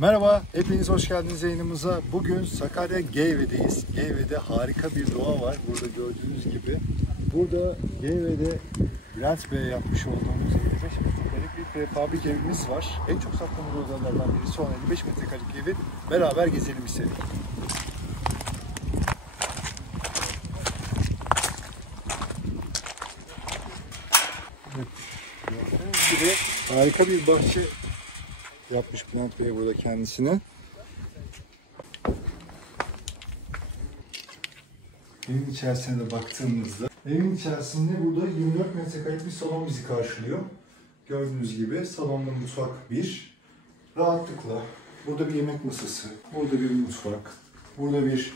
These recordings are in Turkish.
Merhaba, hepiniz hoş geldiniz yayınımıza. Bugün Sakarya Geyve'deyiz. Geyve'de harika bir doğa var. Burada gördüğünüz gibi. Burada Geyve'de Bülent Bey'e yapmış olduğumuz 55 metrekarelik bir prefabrik evimiz var. En çok sattığımız odalardan birisi olan 55 metrekarelik evi beraber gezelim istedik. Evet. Gördüğünüz gibi harika bir bahçe yapmış Bülent Bey burada kendisine. Evin içerisine de baktığımızda, evin içerisinde burada 24 metrekarelik bir salon bizi karşılıyor. Gördüğünüz gibi salonda mutfak bir. Rahatlıkla burada bir yemek masası, burada bir mutfak, burada bir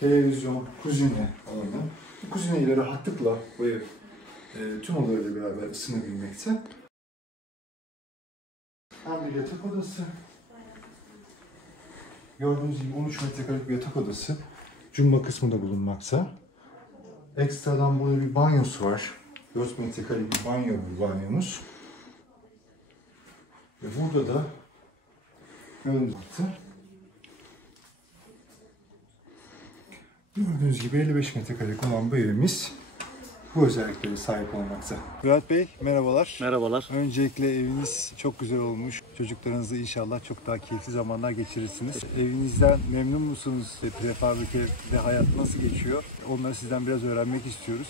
televizyon, kuzine alanı. Bu kuzineyle rahatlıkla bu ev tüm odalarıyla beraber ısınabilmekte. Hem bir yatak odası. Gördüğünüz gibi 13 metrekarelik bir yatak odası. Cumba kısmında bulunmakta. Ekstradan burada bir banyosu var. 4 metrekarelik bir banyomuz. Ve burada da gördüğünüz gibi 55 metrekarelik olan bu evimiz bu özelliklere sahip olmakta. Bülent Bey merhabalar. Merhabalar. Öncelikle eviniz çok güzel olmuş. Çocuklarınızla inşallah çok daha keyifli zamanlar geçirirsiniz. Evinizden memnun musunuz? Prefabrikede hayat nasıl geçiyor? Onları sizden biraz öğrenmek istiyoruz.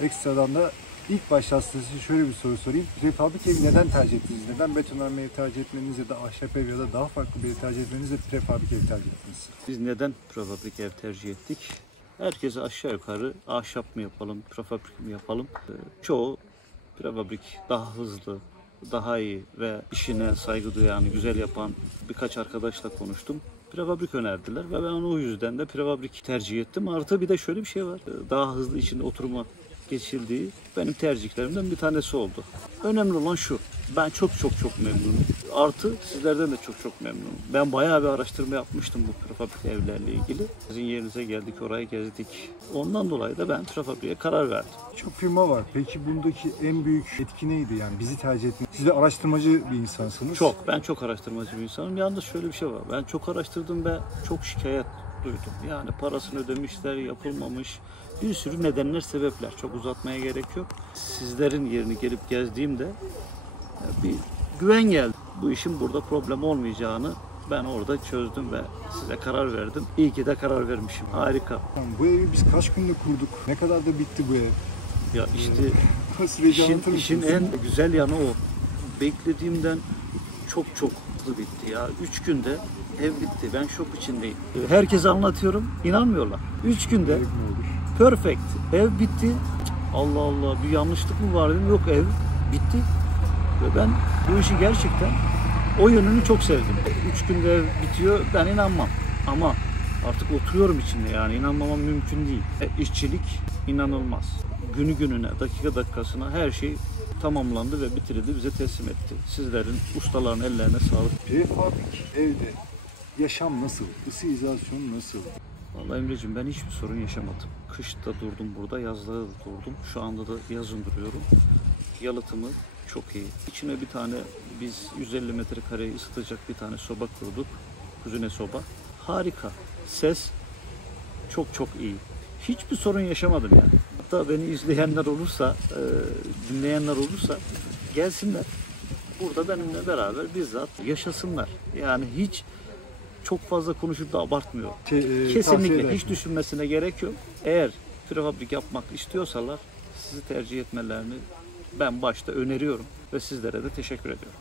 Ekstradan da ilk başta aslında size şöyle bir soru sorayım. Prefabrik evi neden tercih ettiniz? Neden betonarme evi tercih etmeniz ya da ahşap ev ya da daha farklı bir ev tercih etmeniz ya da prefabrik ev tercih ettiniz? Biz neden prefabrik ev tercih ettik? Herkese aşağı yukarı ahşap mı yapalım, prefabrik mi yapalım? Çoğu prefabrik daha hızlı, daha iyi ve işine saygı duyan, güzel yapan birkaç arkadaşla konuştum. Prefabrik önerdiler ve ben o yüzden de prefabrik tercih ettim. Artı bir de şöyle bir şey var. Daha hızlı içinde oturma geçildiği benim tercihlerimden bir tanesi oldu. Önemli olan şu, ben çok memnunum. Artı sizlerden de çok memnunum. Ben bayağı bir araştırma yapmıştım bu prefabrik evlerle ilgili. Sizin yerinize geldik, orayı gezdik. Ondan dolayı da ben prefabriğe karar verdim. Çok firma var. Peki bundaki en büyük etki neydi? Yani bizi tercih etmek. Siz de araştırmacı bir insansınız. Ben çok araştırmacı bir insanım. Yalnız şöyle bir şey var. Ben çok araştırdım ve çok şikayet duydum. Yani parasını ödemişler, yapılmamış. Bir sürü nedenler, sebepler. Çok uzatmaya gerek yok. Sizlerin yerini gelip gezdiğimde bir güven geldi. Bu işin burada problem olmayacağını ben orada çözdüm ve size karar verdim. İyi ki de karar vermişim. Harika. Bu evi biz kaç günde kurduk? Ne kadar da bitti bu ev? Ya işte işin en güzel yanı o. Beklediğimden çok hızlı bitti ya. 3 günde ev bitti. Ben şok içindeyim. Herkese anlatıyorum. İnanmıyorlar. 3 günde perfect. Ev bitti. Allah Allah, bir yanlışlık mı var dedim. Yok, ev bitti. Ve ben bu işi gerçekten o yönünü çok sevdim. 3 günde ev bitiyor, ben inanmam. Ama artık oturuyorum içinde, yani inanmamam mümkün değil. İşçilik inanılmaz. Günü gününe, dakika dakikasına her şey tamamlandı ve bitirildi, bize teslim etti. Sizlerin, ustaların ellerine sağlık. Prefabrik evde yaşam nasıl? Isı izolasyonu nasıl? Vallahi Emreciğim, ben hiçbir sorun yaşamadım. Kışta durdum burada, yazda da durdum. Şu anda da yazın duruyorum. Yalıtımı çok iyi. İçine bir tane biz 150 metrekareyi ısıtacak bir tane soba kurduk. Kuzine soba. Harika. Ses çok iyi. Hiçbir sorun yaşamadım yani. Hatta beni izleyenler olursa, dinleyenler olursa gelsinler. Burada benimle beraber bizzat yaşasınlar. Yani hiç çok fazla konuşup da abartmıyor. Kesinlikle hiç düşünmesine gerek yok. Eğer prefabrik yapmak istiyorsalar sizi tercih etmelerini ben başta öneriyorum ve sizlere de teşekkür ediyorum.